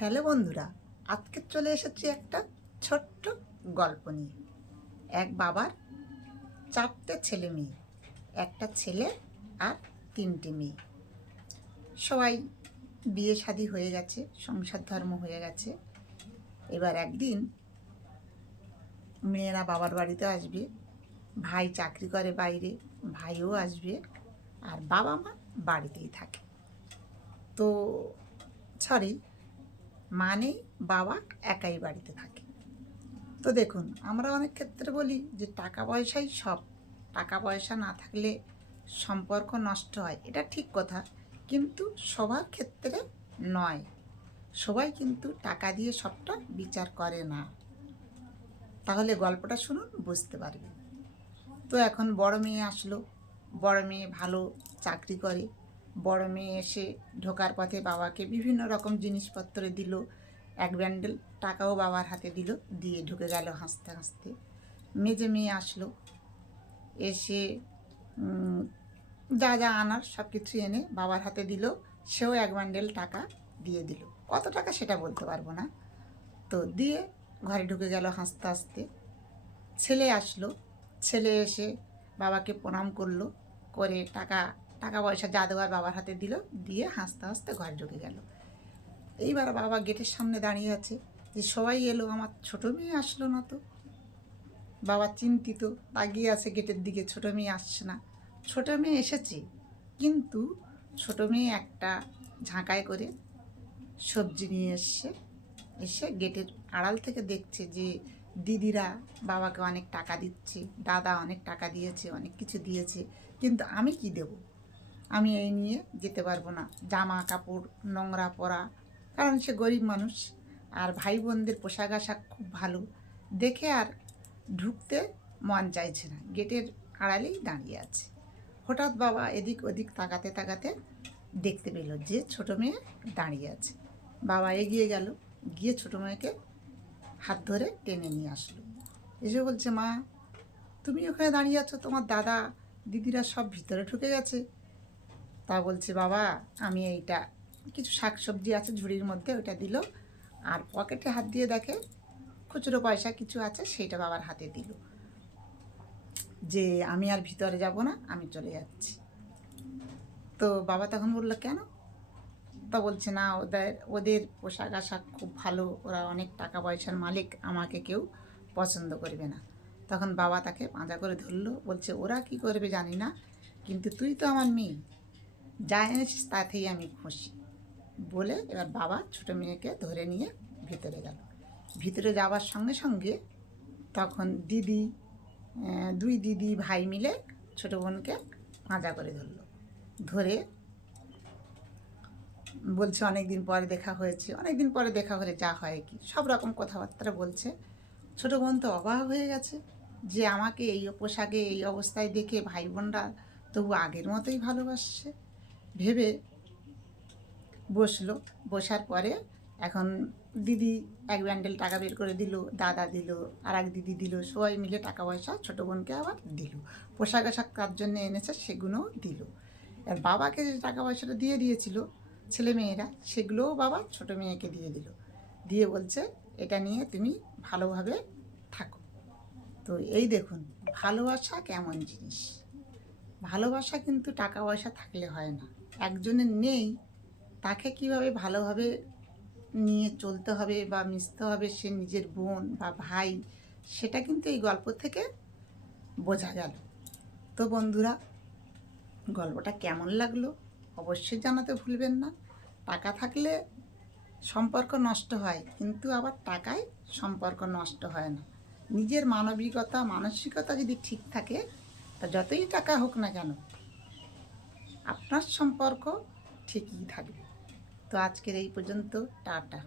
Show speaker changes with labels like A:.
A: Hello বন্ধুরা, আজকে চলে এসেছি একটা ছোট্ট গল্প নিয়ে। এক বাবার চারটে ছেলে মেয়ে, একটা ছেলে আর তিনটে মেয়ে। সবাই বিয়ে শাদি হয়ে গেছে, সংসার ধর্ম হয়ে গেছে। এবার একদিন মেয়েরা বাবার বাড়িতে আসবে, ভাই চাকরি করে বাইরে, ভাইও আসবে আর বাবা মা বাড়িতেই থাকে। তো সরি মানে বাবা একাই বাড়িতে থাকে। তো দেখুন, আমরা অনেক ক্ষেত্রে বলি যে টাকা পয়সাই সব। টাকা পয়সা না থাকলে সম্পর্ক নষ্ট হয়, এটা ঠিক কথা। কিন্তু সবার ক্ষেত্রে নয়। সবাই কিন্তু টাকা দিয়ে সবটা বিচার করে না। তাহলে গল্পটা শুনুন, বুঝতে পারবেন। তো এখন বড় মেয়ে আসলো। বড় মেয়ে ভালো চাকরি করে। বড় মেয়ে এসে ঢোকার পথে বাবাকে বিভিন্ন রকম জিনিসপত্র দিল। এক ব্যান্ডেল টাকাও বাবার হাতে দিল, দিয়ে ঢুকে গেল হাসতে হাসতে। মেজে মেয়ে আসলো। এসে যা যা আনার সব কিছু এনে বাবার হাতে দিল। সেও এক ব্যান্ডেল টাকা দিয়ে দিল। কত টাকা সেটা বলতে পারব না। তো দিয়ে ঘরে ঢুকে গেল হাসতে হাসতে। ছেলে আসলো। ছেলে এসে বাবাকে প্রণাম করল। করে টাকা টাকা পয়সা দেওয়ার বাবার হাতে দিল, দিয়ে হাসতে হাসতে ঘরে ঢুকে গেল। এইবার বাবা গেটের সামনে দাঁড়িয়ে আছে, যে সবাই এলো, আমার ছোটো মেয়ে আসলো না তো। বাবা চিন্তিত, তাকিয়ে আছে গেটের দিকে, ছোটো মেয়ে আসছে না। ছোটো মেয়ে এসেছে, কিন্তু ছোটো মেয়ে একটা ঝাঁকায় করে সবজি নিয়ে এসছে। এসে গেটের আড়াল থেকে দেখছে যে দিদিরা বাবাকে অনেক টাকা দিচ্ছে, দাদা অনেক টাকা দিয়েছে, অনেক কিছু দিয়েছে, কিন্তু আমি কি দেব? আমি এই নিয়ে যেতে পারব না। জামা কাপড় নোংরা পরা, কারণ সে গরিব মানুষ। আর ভাই বোনদের পোশাক আশাক খুব ভালো। দেখে আর ঢুকতে মন চাইছে না। গেটের আড়ালেই দাঁড়িয়ে আছে। হঠাৎ বাবা এদিক ওদিক তাকাতে তাকাতে দেখতে পেল যে ছোটো মেয়ে দাঁড়িয়ে আছে। বাবা এগিয়ে গেল, গিয়ে ছোটো মেয়েকে হাত ধরে টেনে নিয়ে আসলো। এসে বলছে, মা, তুমি ওখানে দাঁড়িয়ে আছো? তোমার দাদা, দিদিরা সব ভিতরে ঢুকে গেছে। তা বলছে, বাবা, আমি এইটা, কিছু শাক সবজি আছে ঝুড়ির মধ্যে ওটা দিল। আর পকেটে হাত দিয়ে দেখে খুচরো পয়সা কিছু আছে, সেইটা বাবার হাতে দিল। যে আমি আর ভিতরে যাব না, আমি চলে যাচ্ছি। তো বাবা তখন বলল, কেন? তা বলছে, না, ওদের ওদের পোশাক আশাক খুব ভালো, ওরা অনেক টাকা পয়সার মালিক, আমাকে কেউ পছন্দ করবে না। তখন বাবা তাকে পাঁজা করে ধরলো, বলছে, ওরা কি করবে জানি না, কিন্তু তুই তো আমার মেয়ে। যা এনেছিস তাতেই আমি খুশি। বলে এবার বাবা ছোটো মেয়েকে ধরে নিয়ে ভিতরে গেল। ভিতরে যাওয়ার সঙ্গে সঙ্গে তখন দিদি দুই দিদি ভাই মিলে ছোটো বোনকে পাঁজা করে ধরলো। ধরে বলছে অনেক দিন পরে দেখা হয়েছে অনেক দিন পরে দেখা হলে যা হয় কি। সব রকম কথাবার্তা বলছে। ছোটো বোন তো অবাক হয়ে গেছে যে আমাকে এই পোশাকে, এই অবস্থায় দেখে ভাই বোনরা তবু আগের মতোই ভালোবাসছে। ভেবে বসল। বসার পরে এখন দিদি এক ব্যান্ডেল টাকা বের করে দিল, দাদা দিল আর এক দিদি দিল, সবাই মিলে টাকা পয়সা ছোটো বোনকে আবার দিল। পোশাক আশাক তার জন্য এনেছে সেগুলোও দিল। আর বাবাকে যে টাকা পয়সাটা দিয়ে দিয়েছিল ছেলে মেয়েরা, সেগুলোও বাবা ছোটো মেয়েকে দিয়ে দিল। দিয়ে বলছে, এটা নিয়ে তুমি ভালোভাবে থাকো। তো এই দেখুন, ভালোবাসা কেমন জিনিস। ভালোবাসা কিন্তু টাকা পয়সা থাকলে হয় না। একজনের নেই, তাকে কীভাবে ভালোভাবে নিয়ে চলতে হবে বা মিশতে হবে সে নিজের বোন বা ভাই, সেটা কিন্তু এই গল্প থেকে বোঝা গেল। তো বন্ধুরা, গল্পটা কেমন লাগল অবশ্যই জানাতে ভুলবেন না। টাকা থাকলে সম্পর্ক নষ্ট হয়, কিন্তু আবার টাকায় সম্পর্ক নষ্ট হয় না। নিজের মানবিকতা, মানসিকতা যদি ঠিক থাকে, তা যতই টাকা হোক না কেন আপনার সম্পর্ক ঠিকই থাকবে। তো আজকের এই পর্যন্ত টাটা।